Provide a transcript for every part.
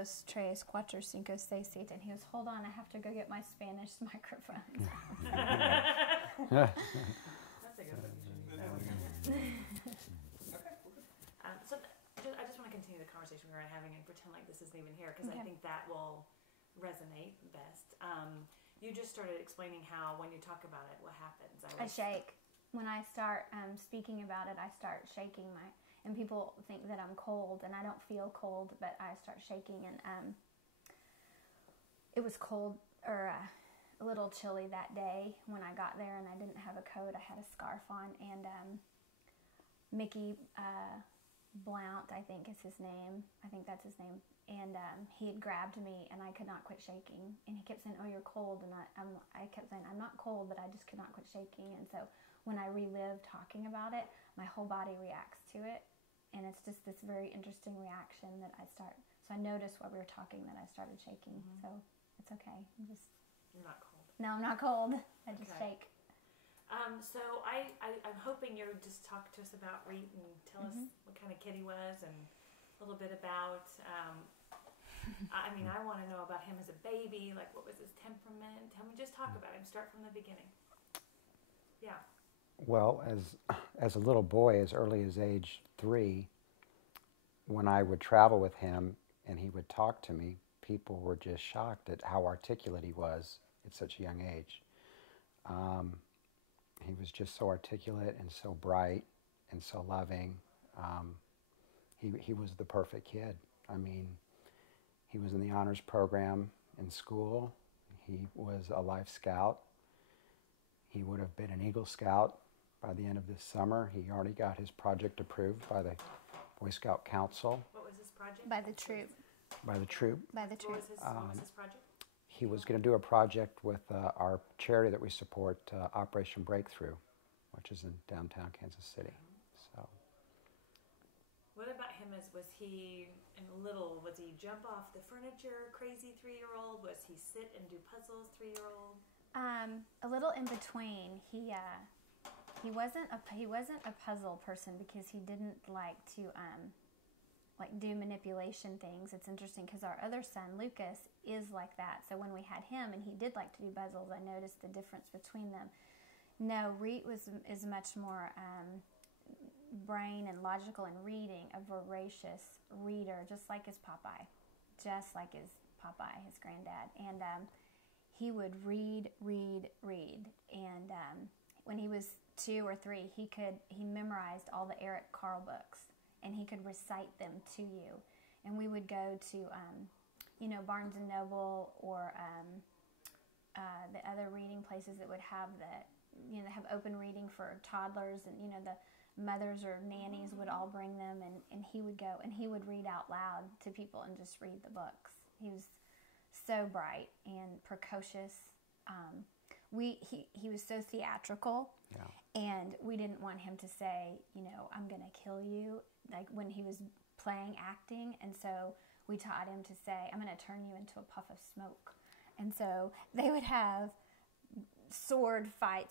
dos, tres, cuatro, cinco, seis, siete. And he goes, hold on, I have to go get my Spanish microphone. That's a good one. Okay. So I just want to continue the conversation we were having and pretend like this isn't even here, because I think that will resonate best. You just started explaining how when you talk about it, what happens. I shake. When I start speaking about it, I start shaking and people think that I'm cold, and I don't feel cold, but I start shaking, and it was cold, or a little chilly that day when I got there, and I didn't have a coat. I had a scarf on, and Mickey Blount, I think is his name. I think that's his name. And he had grabbed me, and I could not quit shaking. And he kept saying, "Oh, you're cold." And I kept saying, "I'm not cold, but I just could not quit shaking." And so when I relive talking about it, my whole body reacts to it. And it's just this very interesting reaction that I start. So I noticed while we were talking that I started shaking. Mm-hmm. So it's okay. You're not cold. No, I'm not cold. I just shake. So I'm hoping you'll just talk to us about Reat and tell us what kind of kid he was, and a little bit about, I mean, I want to know about him as a baby, like what was his temperament? Tell me, just talk about him. Start from the beginning. Yeah. Well, as a little boy, as early as age 3, when I would travel with him and he would talk to me, people were just shocked at how articulate he was at such a young age. He was just so articulate and so bright and so loving. He was the perfect kid. I mean, he was in the honors program in school. He was a Life Scout. He would have been an Eagle Scout by the end of this summer. He already got his project approved by the Boy Scout Council. What was his project? By the troop. By the troop. By the troop. What was his project? He was going to do a project with our charity that we support, Operation Breakthrough, which is in downtown Kansas City. So. What about him? Was he jump off the furniture, crazy 3-year-old? Was he sit and do puzzles, 3-year-old? A little in between. He wasn't a puzzle person because he didn't like to do manipulation things. It's interesting because our other son Lucas is like that. So when we had him and he did like to do puzzles, I noticed the difference between them. No, Reat is much more brain and logical and reading, a voracious reader, just like his Popeye, his granddad. And he would read. And when he was 2 or 3, he memorized all the Eric Carle books, and he could recite them to you. And we would go to, Barnes and Noble or the other reading places that would have have open reading for toddlers, and the mothers or nannies would all bring them, and he would go and he would read out loud to people and just read the books. He was so bright and precocious. He was so theatrical, and we didn't want him to say, I'm going to kill you, like when he was playing acting. And so we taught him to say, I'm going to turn you into a puff of smoke. And so they would have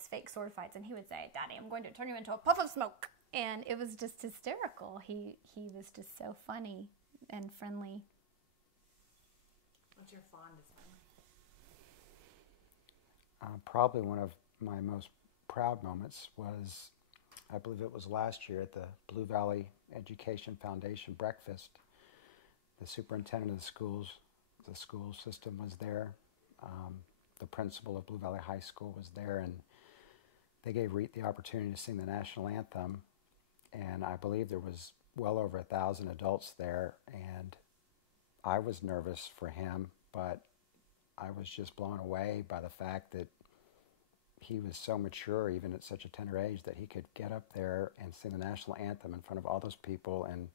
fake sword fights, and he would say, Daddy, I'm going to turn you into a puff of smoke. And it was just hysterical. He was just so funny and friendly. What's your fondest memory? Probably one of my most proud moments was, I believe it was last year at the Blue Valley Education Foundation breakfast. The superintendent of the school system was there. The principal of Blue Valley High School was there, and they gave Reat the opportunity to sing the national anthem. And I believe there was well over 1,000 adults there, and I was nervous for him, but I was just blown away by the fact that he was so mature, even at such a tender age, that he could get up there and sing the national anthem in front of all those people. And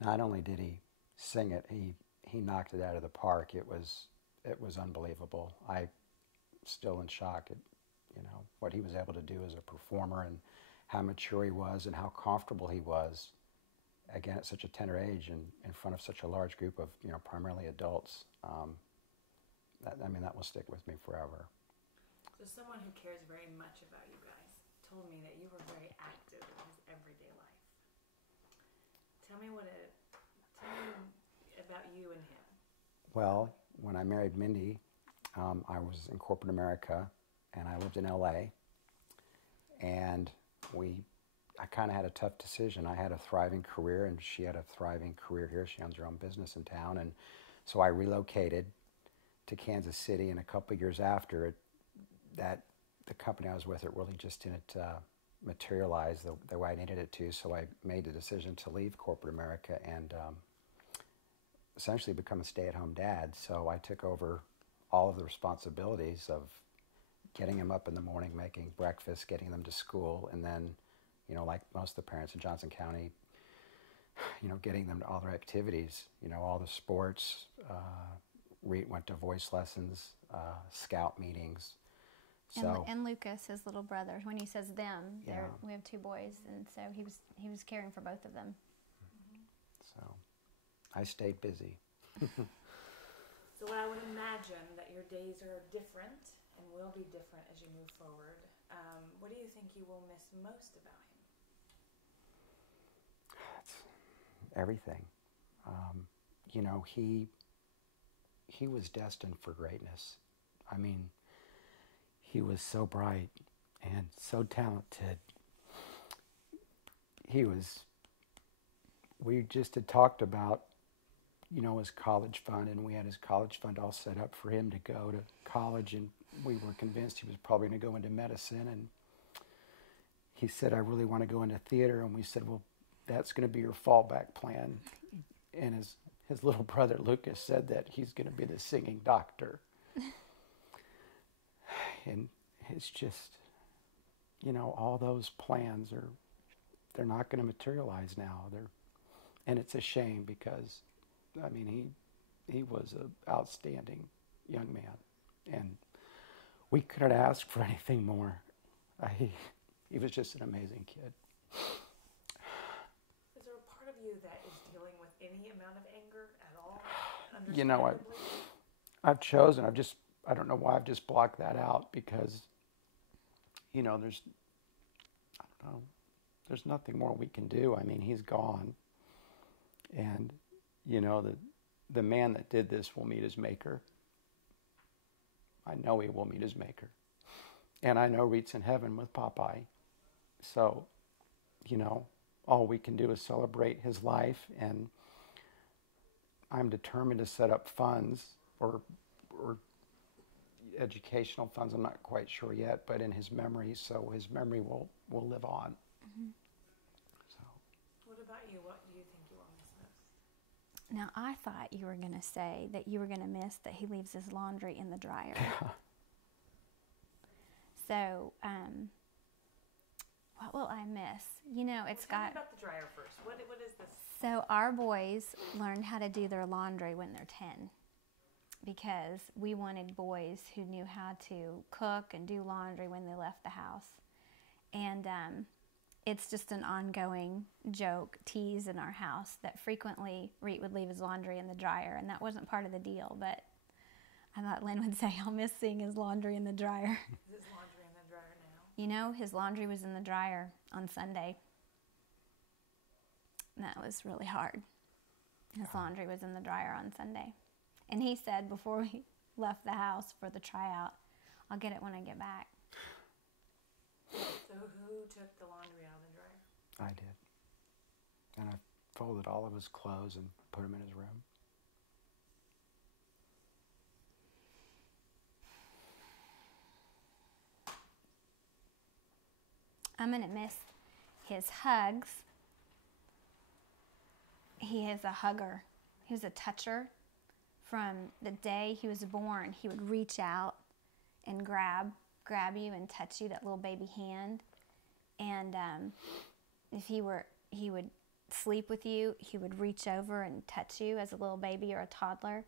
not only did he sing it, he knocked it out of the park. It was unbelievable. I still in shock at what he was able to do as a performer, and how mature he was, and how comfortable he was, again at such a tender age and in front of such a large group of primarily adults. That will stick with me forever. So someone who cares very much about you guys told me that you were very active in his everyday life. Tell me about you and him. Well, when I married Mindy, I was in corporate America, and I lived in LA, and I kind of had a tough decision. I had a thriving career, and she had a thriving career here. She owns her own business in town, and so I relocated to Kansas City, and a couple of years after it, the company I was with, it really just didn't materialize the way I needed it to, so I made the decision to leave corporate America and essentially become a stay-at-home dad. So I took over all of the responsibilities of getting them up in the morning, making breakfast, getting them to school, and then, like most of the parents in Johnson County, getting them to all their activities, all the sports. Reat went to voice lessons, scout meetings. And Lucas, his little brother, when he says them, we have 2 boys, and so he was caring for both of them. So I stayed busy. So I would imagine that your days are different and will be different as you move forward. What do you think you will miss most about him? It's everything. He was destined for greatness. I mean, he was so bright and so talented. We just had talked about, his college fund, and we had his college fund all set up for him to go to college, and we were convinced he was probably going to go into medicine, and he said, I really want to go into theater, and we said, well, that's going to be your fallback plan. And his little brother Lucas said that he's going to be the singing doctor. And it's just, all those plans they're not going to materialize now. And it's a shame because, he was an outstanding young man, and we couldn't ask for anything more. He was just an amazing kid. Is there a part of you that is dealing with any amount of anger at all? I've chosen, I don't know why I've just blocked that out because, there's nothing more we can do. He's gone. And, the man that did this will meet his maker. I know he will meet his maker. And I know Reat's in heaven with Popeye. So, all we can do is celebrate his life, and I'm determined to set up funds or educational funds, I'm not quite sure yet, but in his memory, so his memory will live on. Mm-hmm. So. What about you? What do you think you will miss most? Now, I thought you were going to say that you were going to miss that he leaves his laundry in the dryer. So, what will I miss? Tell me about the dryer first. What is this? So our boys learned how to do their laundry when they're 10 because we wanted boys who knew how to cook and do laundry when they left the house. And it's just an ongoing joke, tease in our house that frequently Reat would leave his laundry in the dryer, and that wasn't part of the deal, but I thought Lynn would say, I'll miss seeing his laundry in the dryer. Is his laundry in the dryer now? His laundry was in the dryer on Sunday. That was really hard. His laundry was in the dryer on Sunday. And he said before we left the house for the tryout, I'll get it when I get back. So who took the laundry out of the dryer? I did. And I folded all of his clothes and put them in his room. I'm going to miss his hugs. He is a hugger. He was a toucher. From the day he was born, he would reach out and grab you and touch you, that little baby hand. And if he would sleep with you, he would reach over and touch you as a little baby or a toddler.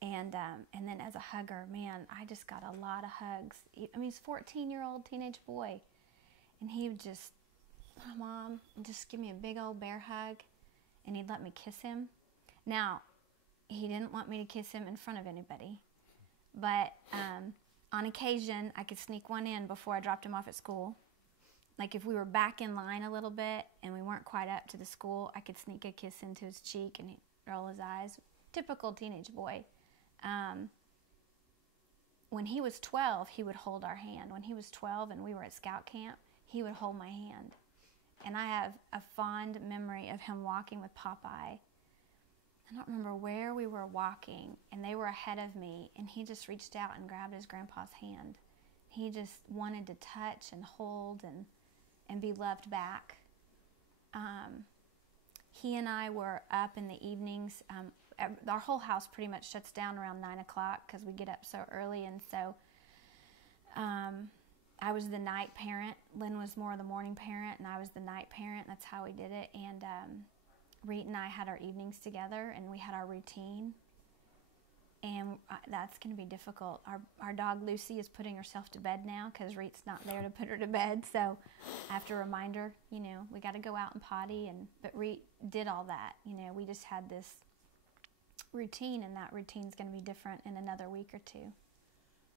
And then as a hugger, man, I just got a lot of hugs. He's a 14-year-old teenage boy. And he would just, oh, Mom, just give me a big old bear hug. And he'd let me kiss him. Now, he didn't want me to kiss him in front of anybody. But on occasion, I could sneak one in before I dropped him off at school. Like if we were back in line a little bit and we weren't quite up to the school, I could sneak a kiss into his cheek and he'd roll his eyes. typical teenage boy. When he was 12, he would hold our hand. When he was 12 and we were at scout camp, he would hold my hand. And I have a fond memory of him walking with Popeye. I don't remember where we were walking, and they were ahead of me, and he just reached out and grabbed his grandpa's hand. He just wanted to touch and hold and be loved back. He and I were up in the evenings. Our whole house pretty much shuts down around 9 o'clock because we get up so early, and so I was the night parent. Lynn was more the morning parent, and I was the night parent. That's how we did it. And Reat and I had our evenings together, and we had our routine. And that's going to be difficult. Our dog Lucy is putting herself to bed now because Reat's not there to put her to bed. So I have to remind her, you know, we got to go out and potty. But Reat did all that. You know, we just had this routine, and that routine's going to be different in another week or two.